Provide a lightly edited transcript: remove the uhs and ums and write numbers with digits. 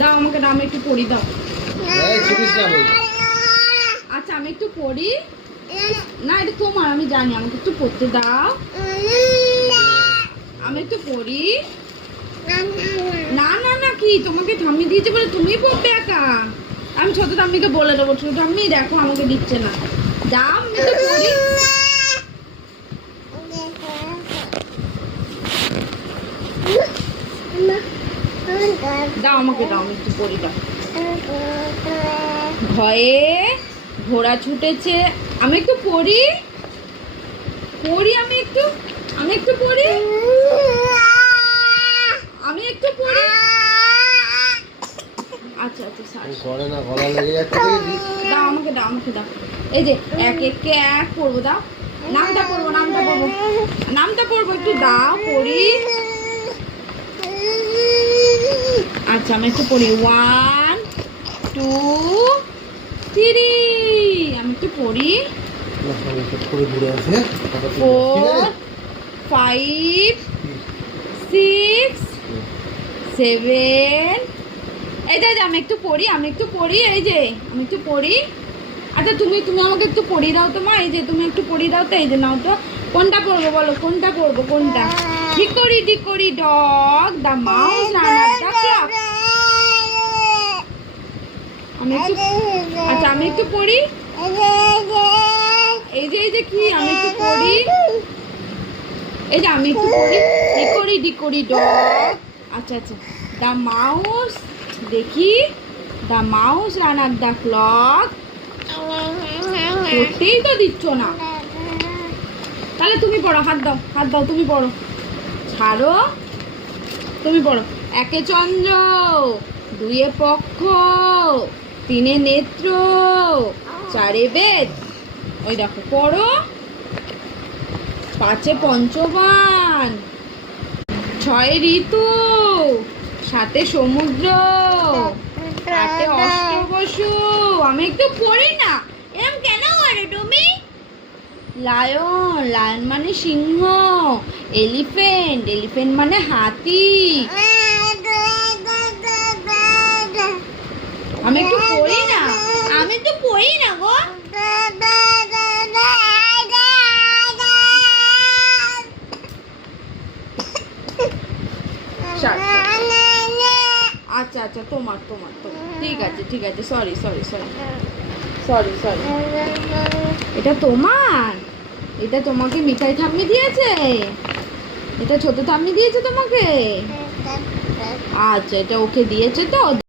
দাও আমাকে, দাও, আমি একটু পড়ি, দাও। আচ্ছা আমি একটু পড়ি। না এটা তোমার, আমি জানি, আমাকে একটু পড়তে দাও। আমি একটু পড়ি। না না না, কি তোমাকে ঠাম্মি দিয়েছে বলে তুমি পড়বে একা? আমি ছোট ঠাম্মিকে বলে দেবো, ছোট ঠাম্মি দেখো আমাকে দিচ্ছে না। দাও আমি একটু পড়ি। দাও আমাকে, দাও, আমি একটু পড়ি, দাও। ভয়ে ঘোড়া ছুটেছে। আমি একটু পড়ি পড়ি আমি একটু পড়ি। আমি একটু পড়ি। আচ্ছা আচ্ছা করে না, গলা লেগে যাচ্ছে। দাও আমাকে, দাও আমাকে, দাও। এই যে এক এক এক পড়বো, দাও। নামটা পড়বো, নামটা পড়বো একটু দাও, পড়ি। আচ্ছা আমি একটু পড়ি। 1 2 3। আমি একটু পড়ি। 4 5 6 7। এই যে আমি একটু পড়ি, এই যে আমি একটু পড়ি। আচ্ছা তুমি আমাকে একটু পড়িয়ে দাও তো মা। এই যে তুমি একটু পড়িয়ে দাও তো। এই যে নাও তো, কোনটা পড়বো বলো, কোনটা পড়বো, কোনটা? Hickory dog the mouse run up the clock. আচ্ছা আমি একটু পড়ি। এই যে কি, আমি একটু পড়ি। এই যে আমি একটু পড়ি। Hickory dog. আচ্ছা আচ্ছা, দ্য মাউস, দেখি, the mouse run up the clock. পড়তেই তো দিচ্ছ না। তাহলে তুমি পড়ো, হাত দাও, তুমি পড়ো। ছাড়ো, তুমি পড়ো। 1 চন্দ্র, 2 পক্ষ, 3 নেত্র, 4 বেদ। ওই দেখো পড়ো। 5 পঞ্চবান, 6 ঋতু, 7 সমুদ্র, 8 অষ্টবসু। আমি একটু পড়ি না, এরকম কেন করো তুমি? লায়ন মানে সিংহ। এলিফেন্ট মানে হাতি। আমি একটু পড়ি না গো। আচ্ছা আচ্ছা, তোমার। ঠিক আছে, সরি। এটা তোমার? এটা তোমাকে মিঠাই ঠাম্মি দিয়েছে? এটা ছোট ঠাম্মি দিয়েছে তোমাকে? আচ্ছা, এটা ওকে দিয়েছে তো।